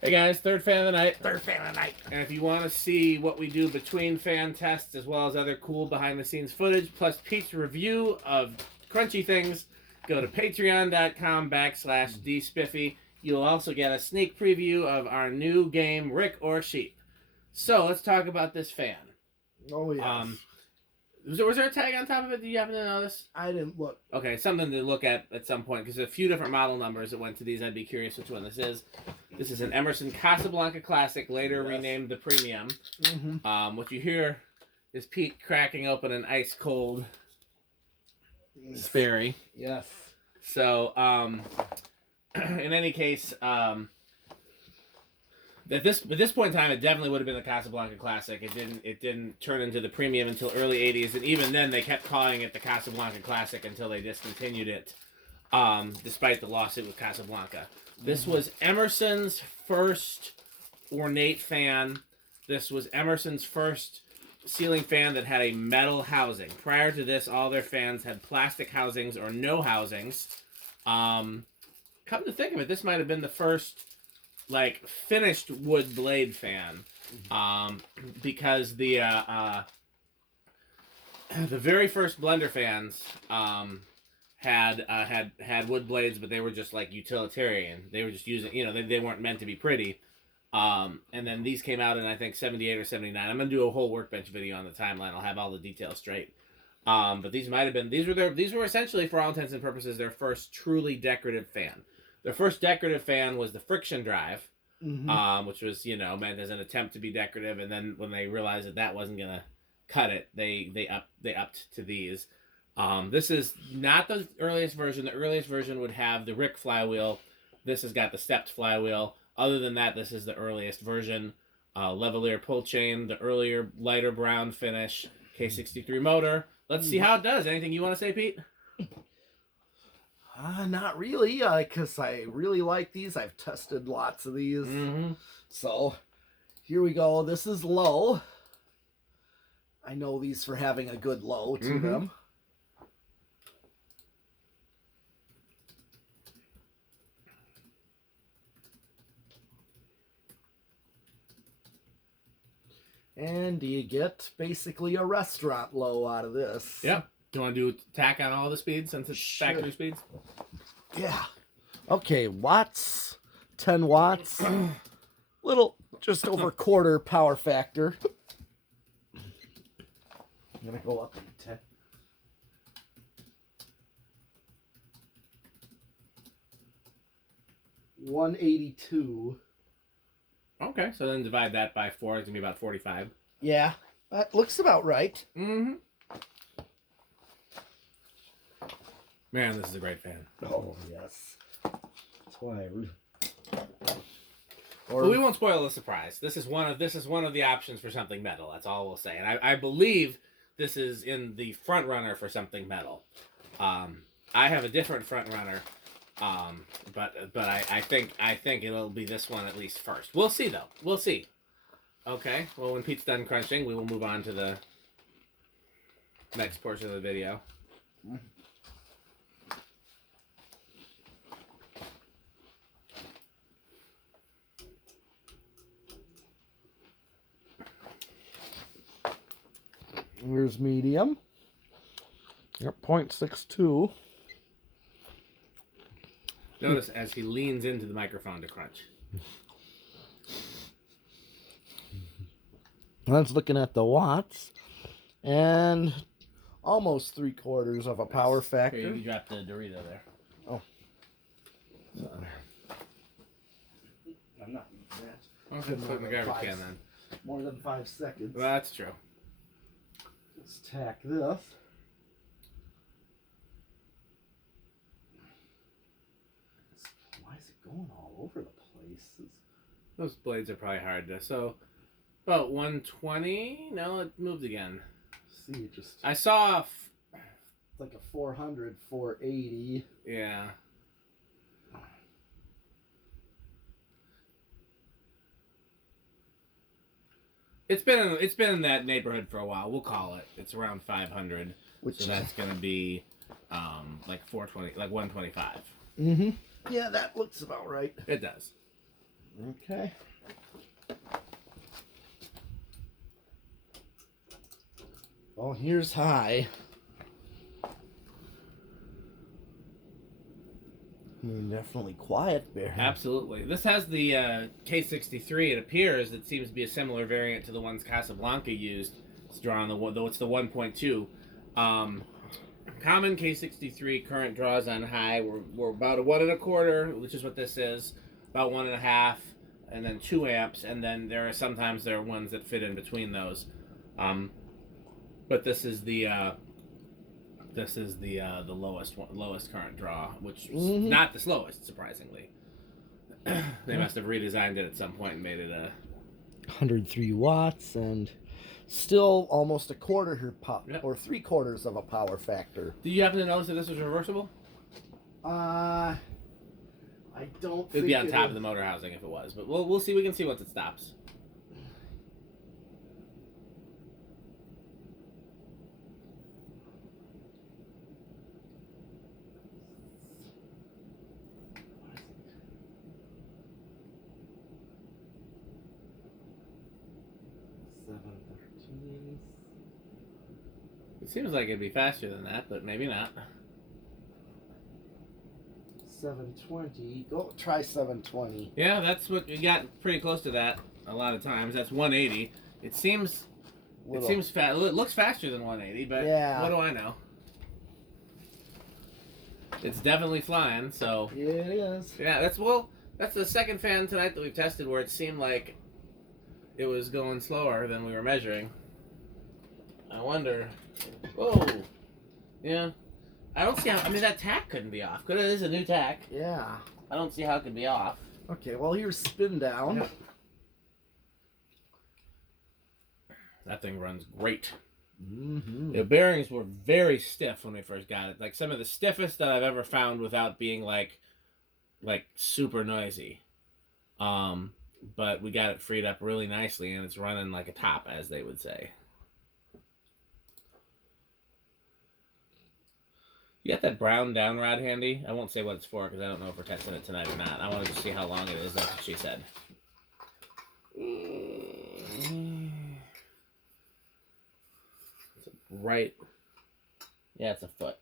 Hey guys, third fan of the night. Third fan of the night. And if you want to see what we do between fan tests as well as other cool behind the scenes footage, plus Pete's review of crunchy things, go to patreon.com/dspiffy. You'll also get a sneak preview of our new game, Rick or Sheep. So let's talk about this fan. Oh, yes. Was there a tag on top of it? Do you happen to notice? I didn't look. Okay, something to look at some point, because there's a few different model numbers that went to these. I'd be curious which one this is. This is an Emerson Casablanca Classic, later renamed the Premium. Mm-hmm. What you hear is Pete cracking open an ice-cold Sperry. Yes. So, in any case, at this point in time, it definitely would have been the Casablanca Classic. It didn't turn into the Premium until early '80s, and even then, they kept calling it the Casablanca Classic until they discontinued it, despite the lawsuit with Casablanca. This was Emerson's first ornate fan. This was Emerson's first ceiling fan that had a metal housing. Prior to this, all their fans had plastic housings or no housings. Come to think of it, this might have been the first finished wood blade fan, because the very first blender fans had wood blades, but they were just like utilitarian. They were just using, they weren't meant to be pretty. And then these came out in, I think, 78 or 79. I'm gonna do a whole workbench video on the timeline. I'll have all the details straight. But these might have been, these were essentially, for all intents and purposes, their first truly decorative fan. Their first decorative fan was the friction drive, which was, meant as an attempt to be decorative. And then when they realized that wasn't gonna cut it, they upped to these. This is not the earliest version. The earliest version would have the Rick flywheel. This has got the stepped flywheel. Other than that, this is the earliest version. Levelier pull chain, the earlier lighter brown finish, K63 motor. Let's see how it does. Anything you want to say, Pete? Not really, because I really like these. I've tested lots of these. So, here we go. This is low. I know these for having a good low to them. And you get basically a restaurant low out of this. Yep. Do you want to do tack on all the speeds since it's factory speeds? Yeah. Okay, watts, 10 watts. Little, just over quarter power factor. I'm going to go up to 10. $182. Okay, so then divide that by 4. It's going to be about 45. Yeah, that looks about right. Man, this is a great fan. Oh, yes. That's why But we won't spoil the surprise. This is one of the options for something metal. That's all we'll say. And I believe this is in the front runner for something metal. I have a different front runner, but I think it'll be this one at least first. We'll see though. We'll see. Okay. Well, when Pete's done crunching, we will move on to the next portion of the video. Here's medium. Yep, 0.62. Notice as he leans into the microphone to crunch. That's looking at the watts. And almost 3/4 of a power factor. Here, you dropped the Dorito there. Oh. I'm not using that. Well, put it in the garbage can then. More than 5 seconds. Well, that's true. Let's tack this. Why is it going all over the place? Those blades are probably hard to. So, about 120. No, it moved again. See, it just. I saw. It's like a 400, 480. Yeah. It's been in that neighborhood for a while. We'll call it. It's around 500. So that's gonna be like 420, like 125. Yeah, that looks about right. It does. Okay. Well, here's high. You're definitely quiet, Bear. Absolutely. This has the K63. It appears it seems to be a similar variant to the ones Casablanca used. It's drawn though it's the 1.2. Common K63 current draws on high were about a 1 1/4, which is what this is, about 1 1/2, and then 2 amps, and then there are ones that fit in between those. But this is the lowest current draw, which is not the slowest, surprisingly. They must have redesigned it at some point and made it a 103 watts and still almost a quarter or 3/4 of a power factor. Do you happen to notice that this was reversible? I don't think it'd be on top of the motor housing if it was, but we'll see. We can see once it stops. It seems like it'd be faster than that, but maybe not. 720. Go try 720. Yeah, that's what we got. Pretty close to that a lot of times. That's 180. It seems fast. It looks faster than 180, but yeah. What do I know? It's definitely flying. So yeah, it is. Yeah, that's the second fan tonight that we've tested where it seemed like it was going slower than we were measuring. I wonder. Whoa. Yeah. I don't see how. I mean, that tack couldn't be off. It is a new tack. Yeah. I don't see how it could be off. Okay, well, here's spin down. Yep. That thing runs great. The bearings were very stiff when we first got it. Like some of the stiffest that I've ever found without being like super noisy. But we got it freed up really nicely, and it's running like a top, as they would say. You got that brown down rod handy? I won't say what it's for because I don't know if we're testing it tonight or not. I wanted to see how long it is. That's what she said. It's right. Yeah, it's a foot.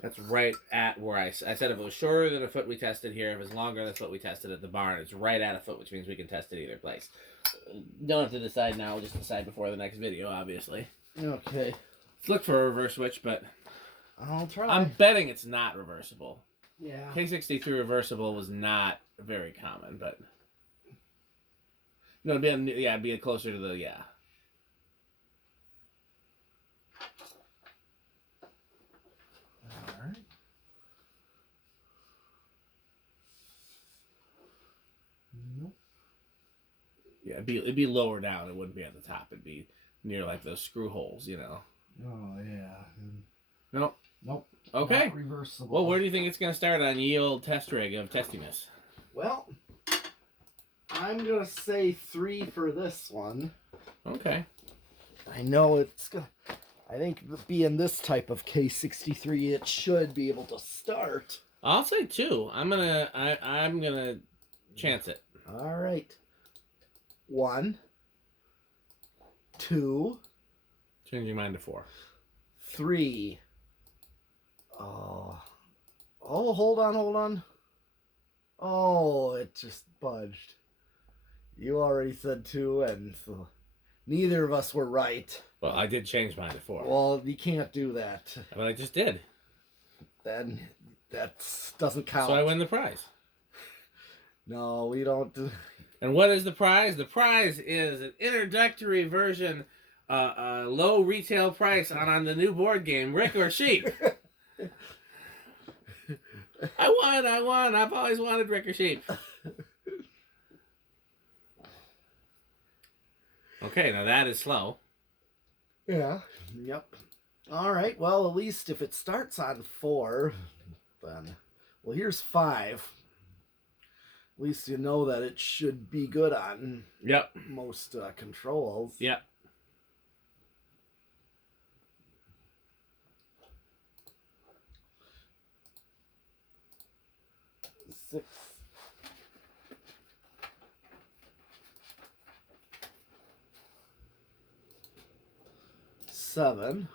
That's right at where I said if it was shorter than a foot we tested here, if it was longer than a foot we tested at the barn, it's right at a foot, which means we can test it either place. Don't have to decide now. We'll just decide before the next video, obviously. Okay. Let's look for a reverse switch, but I'll try. I'm betting it's not reversible. Yeah. K63 reversible was not very common, but no, it'd be closer to the All right. Nope. Yeah, it'd be lower down. It wouldn't be at the top. It'd be near like those screw holes, you know. Oh yeah. Nope. Nope. Okay. Not reversible. Well, where do you think it's going to start on ye old test rig of testiness? Well, I'm gonna say 3 for this one. Okay. I know it's gonna. I think being this type of K63, it should be able to start. I'll say 2. I'm gonna chance it. All right. 1, 2, Change your mind to 4. 3. Oh, hold on. Oh, it just budged. You already said 2, and so neither of us were right. Well, I did change mine to 4. Well, you can't do that. But I just did. Then that doesn't count. So I win the prize. No, we don't. And what is the prize? The prize is an introductory version, low retail price on the new board game, Rick or Sheep. I won. I've always wanted Rick or Sheep. Okay, now that is slow. Yeah. Yep. All right. Well, at least if it starts on 4, then... Well, here's 5. At least you know that it should be good on most controls. Yep. 6. 7.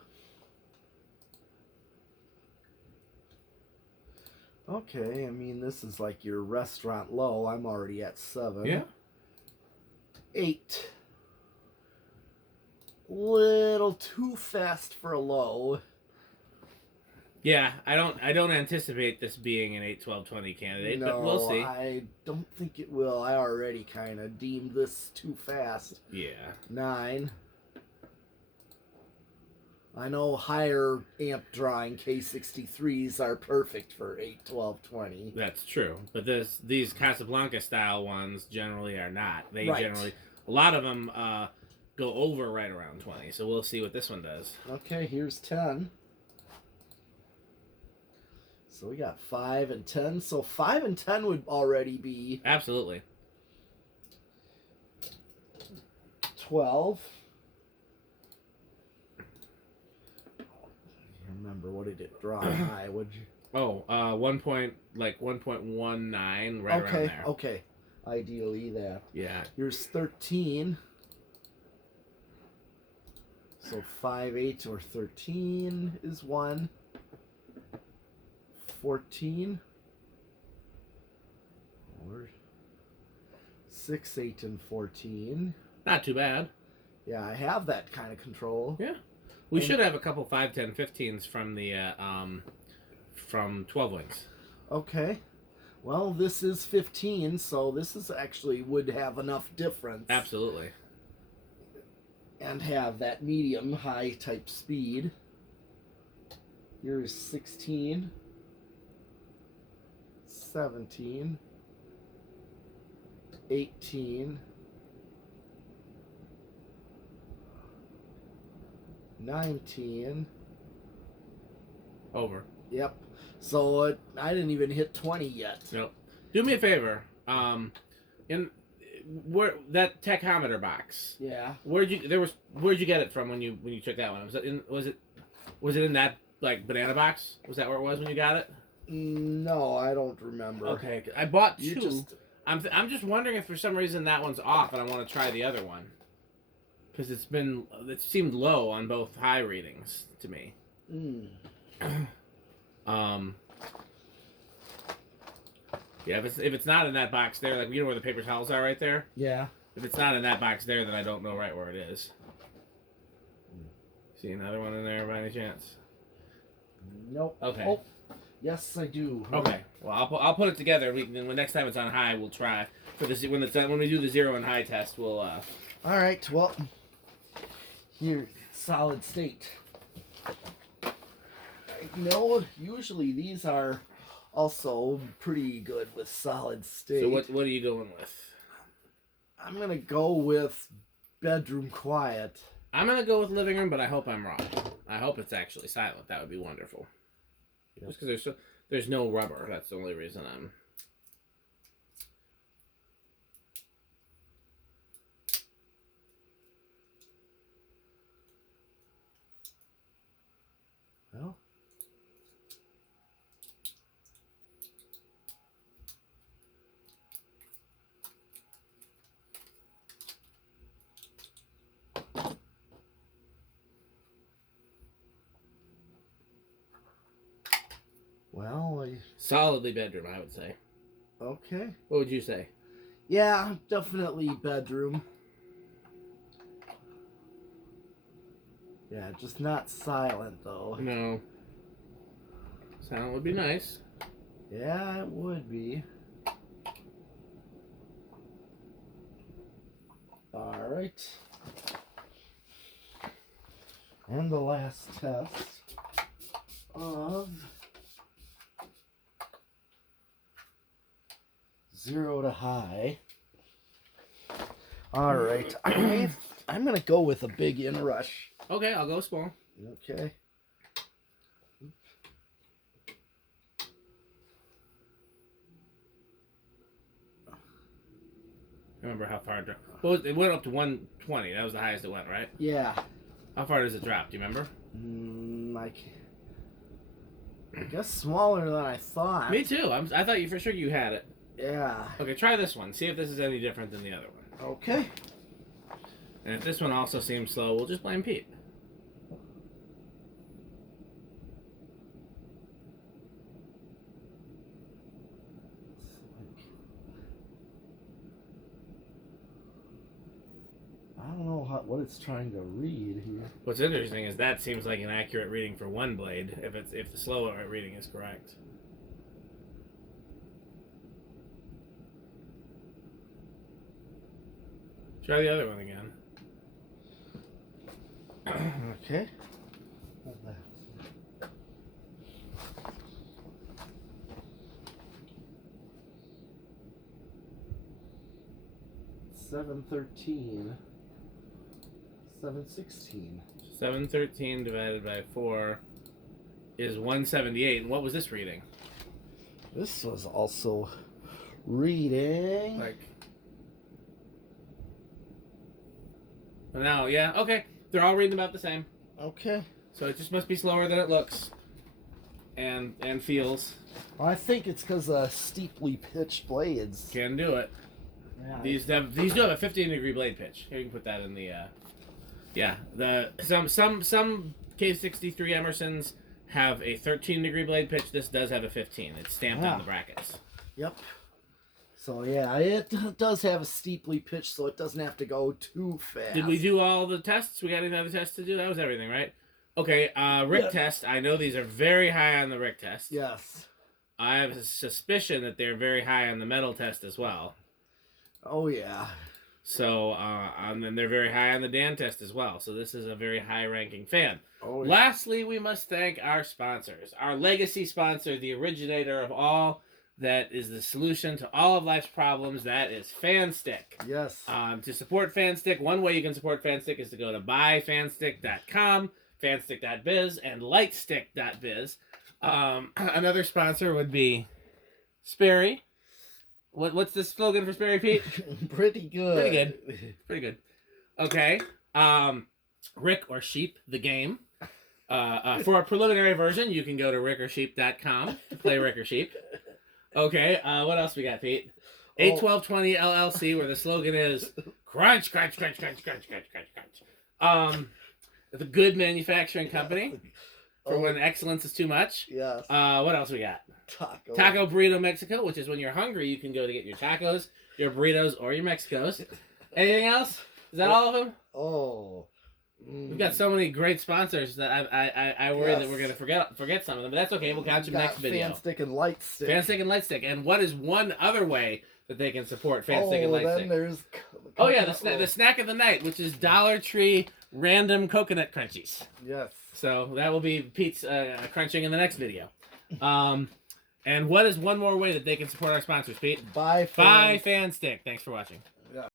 Okay, I mean, this is like your restaurant low. I'm already at 7. Yeah. 8. Little too fast for a low. Yeah, I don't anticipate this being an 8-12-20 candidate, No, but we'll see. I don't think it will. I already kind of deemed this too fast. Yeah. 9. I know higher amp drawing K63s are perfect for 8-12-20. That's true, but these Casablanca style ones generally are not. They Right. generally, a lot of them go over right around 20. So we'll see what this one does. Okay, here's 10. So we got 5 and 10. So 5 and 10 would already be Absolutely. 12. Remember, what did it draw high? Would you? Oh, 1.19, right around Okay, there. okay. Ideally that. Yeah. Here's 13. So 5, 8, or 13 is 1. 14. Or 6, 8, and 14. Not too bad. Yeah, I have that kind of control. Yeah. We should have a couple 5, 10, 15s from the from 12 wings. Okay. Well, this is 15, so this is actually would have enough difference. Absolutely. And have that medium high type speed. Here's 16. 17. 18. 19. Over. Yep. So I didn't even hit 20 yet. Nope. Do me a favor. In where that tachometer box. Yeah. Where'd you get it from when you took that one? Was it in that like banana box? Was that where it was when you got it? No, I don't remember. Okay, I bought 2. You just I'm just wondering if for some reason that one's off and I want to try the other one. Because it seemed low on both high readings to me. Yeah, if it's not in that box there, like you know where the paper towels are right there. Yeah. If it's not in that box there, then I don't know right where it is. See another one in there by any chance? Nope. Okay. Oh, yes, I do. Okay. Well, I'll put it together. Then the next time it's on high, we'll try for this when we do the 0 and high test. We'll. All right. Well, here, solid state. No, usually these are also pretty good with solid state. So what are you going with? I'm gonna go with bedroom quiet. I'm gonna go with living room, but I hope I'm wrong. I hope it's actually silent. That would be wonderful. Yep. Just because there's no rubber. That's the only reason I'm. Well. Well, Solidly bedroom, I would say. Okay. What would you say? Yeah, definitely bedroom. Yeah, just not silent though. No. Silent would be nice. Yeah, it would be. All right. And the last test of 0 to high. All right. I'm going to go with a big inrush. Okay, I'll go small. Okay. Remember how far it dropped? Well, it went up to 120. That was the highest it went, right? Yeah. How far does it drop? Do you remember? I guess smaller than I thought. Me too. I thought for sure you had it. Yeah. Okay, try this one. See if this is any different than the other one. Okay. And if this one also seems slow, we'll just blame Pete. what it's trying to read here. What's interesting is that seems like an accurate reading for one blade, if the slow reading is correct. Try the other one again. Okay. 713. 716. 713 divided by 4 is 178. And what was this reading? This was also reading. Like. No, yeah, okay. They're all reading about the same. Okay. So it just must be slower than it looks. And feels. Well, I think it's because of steeply pitched blades. Can do it. Yeah, These do have a 15-degree blade pitch. Here, you can put that in the. Yeah, some K63 Emersons have a 13-degree blade pitch. This does have a 15. It's stamped on the brackets. Yep. So yeah, it does have a steeply pitched, so it doesn't have to go too fast. Did we do all the tests? We got any other tests to do? That was everything, right? Okay, Rick test. I know these are very high on the Rick test. Yes. I have a suspicion that they're very high on the metal test as well. Oh yeah. So, and then they're very high on the Dan test as well. So this is a very high-ranking fan. Oh, yeah. Lastly, we must thank our sponsors. Our legacy sponsor, the originator of all that is the solution to all of life's problems. That is FanStick. Yes. To support FanStick, one way you can support FanStick is to go to buyfanstick.com, fanstick.biz, and lightstick.biz. Another sponsor would be Sperry. What's the slogan for Sperry, Pete? Pretty good. Pretty good. Pretty good. Okay. Rick or Sheep, the game. For a preliminary version, you can go to rickorsheep.com to play Rick or Sheep. Okay. What else we got, Pete? 81220 LLC, where the slogan is crunch, crunch, crunch, crunch, crunch, crunch, crunch, crunch. The Good Manufacturing Company. For when excellence is too much. Yes. What else we got? Taco Burrito Mexico, which is when you're hungry, you can go to get your tacos, your burritos, or your Mexicos. Anything else? Is that all of them? Oh. We've got so many great sponsors that I worry that we're going to forget some of them, but that's okay. We'll count them next video. FanStick and Lightstick. FanStick and Lightstick. And what is one other way that they can support FanStick and Lightstick? Then there's the snack of the night, which is Dollar Tree random coconut crunchies. Yes. So that will be Pete's crunching in the next video. And what is one more way that they can support our sponsors, Pete? Buy FanStick. Thanks for watching.